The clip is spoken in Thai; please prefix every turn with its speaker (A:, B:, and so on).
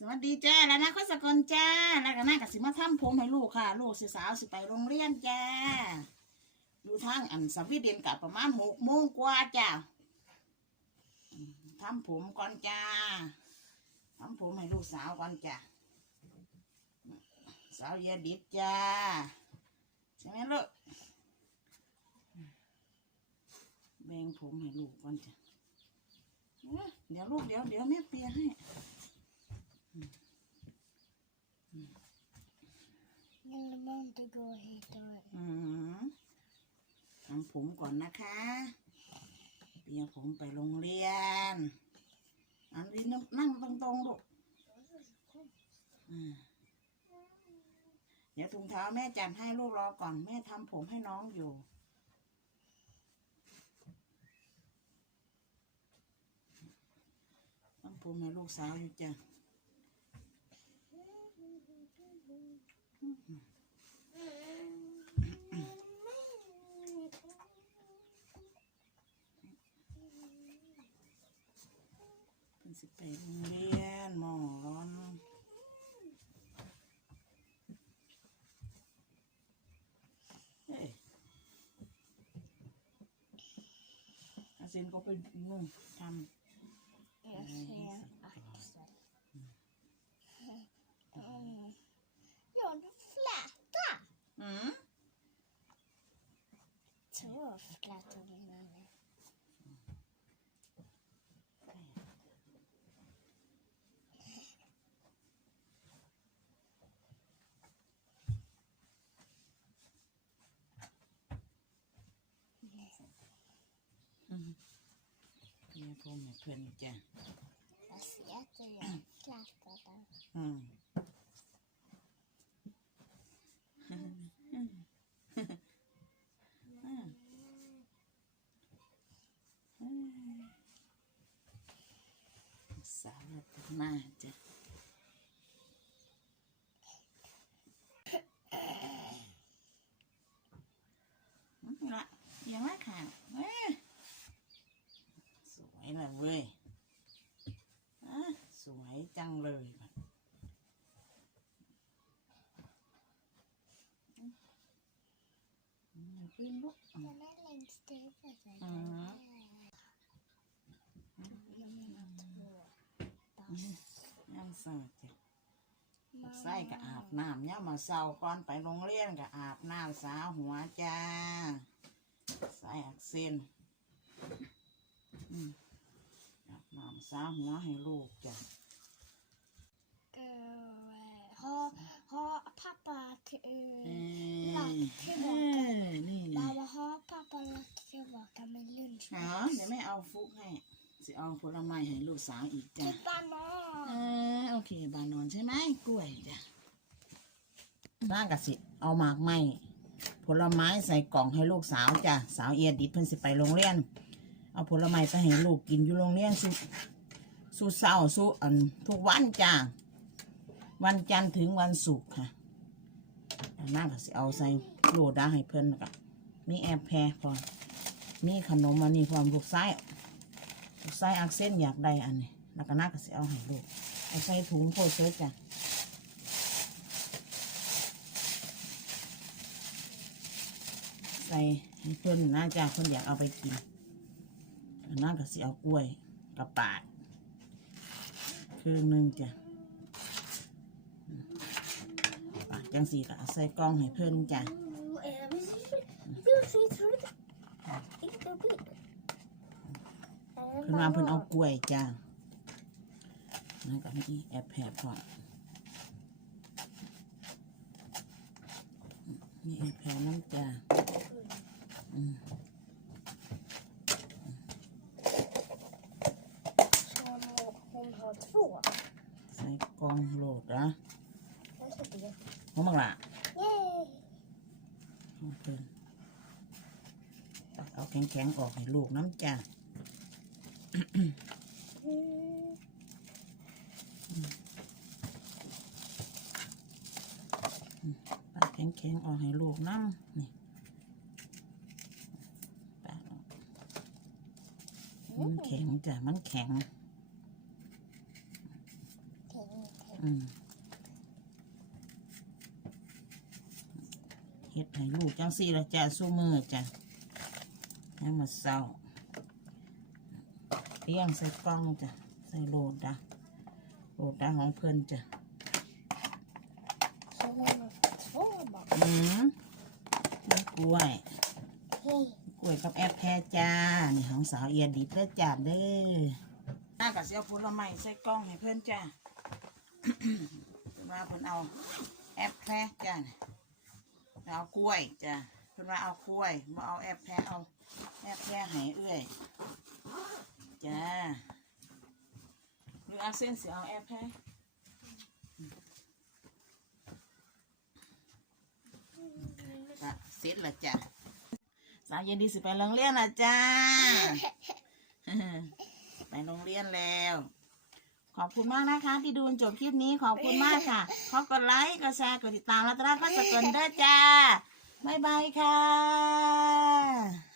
A: สวัสดีจ้าแล้วนะข้อสกลจ้าแล้วก็น่ากับสิมาทำผมให้ลูกค่ะ ลูกสาวสิไปโรงเรียนจ้าอยู่ทางอันสวีเดนกับประมาณหกโมงกว่าจ้าทำผมก่อนจ้าทำผมให้ลูกสาวก่อนจ้าสาวเยาดิดจ้าใช่ไหมลูกแบ่งผมให้ลูกก่อนจ้าเดี๋ยวลูกเดี๋ยวเดี๋ยวแม่เปียให้
B: Vill man inte gå hit och
A: อืมทำผมก่อนนะคะเปียผมไปโรงเรียน อันนี้นั่งตรงๆลูกอืมเดี๋ยวถุงเท้าแม่จัดให้ลูกรอก่อนแม่ทำผมให้น้องอยู่ทำผมให้ลูกสาวอยู่จ้ะ เพิ่นสิไปโรงเรียนมอร้อนเฮ้ยอาเซนก็ไปนุ่งท
B: jag ser Axel. Mm. Ja, du flätar. ำ
A: อืม
B: Två flätor innan det.
A: Dạ, เนี่ยผมให้เพื่อนจ้ะ
B: Jag ser att du gör flätor där.
A: อืมสาว รัตนาจ้ะอืมละยังไม่ขาดเอ้ยสวยเลยเว้ยอะสวยจังเลยแบบอืมขึ้นลูกอืม
B: Den är längst ut. alltså.
A: Mm. ยังเสิร์จ้ะใส่ก็อาบน้ำเนี่ยามมาเศร้าก่อนไปโรงเรียนก็อาบน้ำสาหัวจ้าใส่อักเซนอืมอาบน้ำสาหัวให้ลูกจ้ะ
B: Eh, Har, har pappa till,
A: เอ้
B: eh, lagt
A: เอ้
B: tillbaka?
A: ยนี่
B: Mamma, har pappa lagt tillbaka min lunch?
A: เนาะเดี๋ ยวไม่เอาฟุกให้สิเอาผลไม้ให้ลูกสาวอีกจ้ะ
B: Till
A: เอ
B: banan.
A: อโอเคบานอนใช่ไหมกล้วยจ้ะร่างกสิเอาหมากไม้ผลไม้ใส่กล่องให้ลูกสาวจ้ะสาวเอียดิดเพิ่นสิไปโรงเรียน เอาผลไม้ไปให้ลูกกินอยู่โรงเรียนสุสู้เศร้าสู้อันทุกวันจ้ะวันจันทร์ถึงวันศุกร์ค่ะน่าก็สิเอาใส่โหลดาให้เพิ่นแล้วกับมีแอร์แพรพร้อมมีขนมอันนี้พร้อมลูกไส้ ลูกไส้อักเส้นอยากได้อันนี้แล้วก็น่าก็สิเอาให้ลูกเอาใส่ถุงโพเชื้อจ้ะใส่เพิ่อนน่าจะเพิ่นอยากเอาไปกินน่าก็สิเอากล้วยกับปาดคือหนึ่งจ้ะปาดจังสีก็ใส่กล่องให้เพิ่อนจ้ะ เพิ่นว่าเพิ่นเอากล้วยจ้ะนั่นก็มีแอบแผบพร้อมมีแอบแผบน้ำจ้ะอืมใส่กล่องโหลดนะ
B: Jag ska be.
A: ของบังละ
B: Yay!
A: ของเพิ่นเอาแข็งๆออกให้ลูกน้ำจ้ะ ตักแข็งๆออกให้ลูกน้ำนี่ตักออกมันแข็งจ้ะมันแข็ง อืมเฮ็ดให้ลูกจังสี่ละจ้ะสู้มือจ้ะให้มาเศร้า เลี้ยงใส่กล้องจ้ะ ใส่โหลดดะโหลดดะของเพื่อนจ้ะ
B: Så var det två barn.
A: อืมนี่กล้วย
B: Hej.
A: กล้วยกับแอปแพรจ้านี่ของสาวเอียดีเด้อจ้าเด้อน้ากับเสียผลไม้ใส่กล้องให้เพื่อนจ้าเพิ่นว่าเพิ่นเอาแอปแพรจ้าแล้วเอากล้วยจ้าเพิ่นว่าเอากล้วยมาเอาแอปแพรเอาแอปแพรให้เอื้อย จ้าหรือเอาเส้นเสียเอาแอปแพรอะเสร็จแล้วจ้าสาวเย็นดีสิไปโรงเรียนละจ้า ไปโรงเรียนแล้ว ขอบคุณมากนะคะที่ดูจบคลิปนี้ขอบคุณมากค่ะขอกดไลค์กดแชร์กดติดตามแล้วตราก็สกดเด้อจ้า บ๊ายบายค่ะ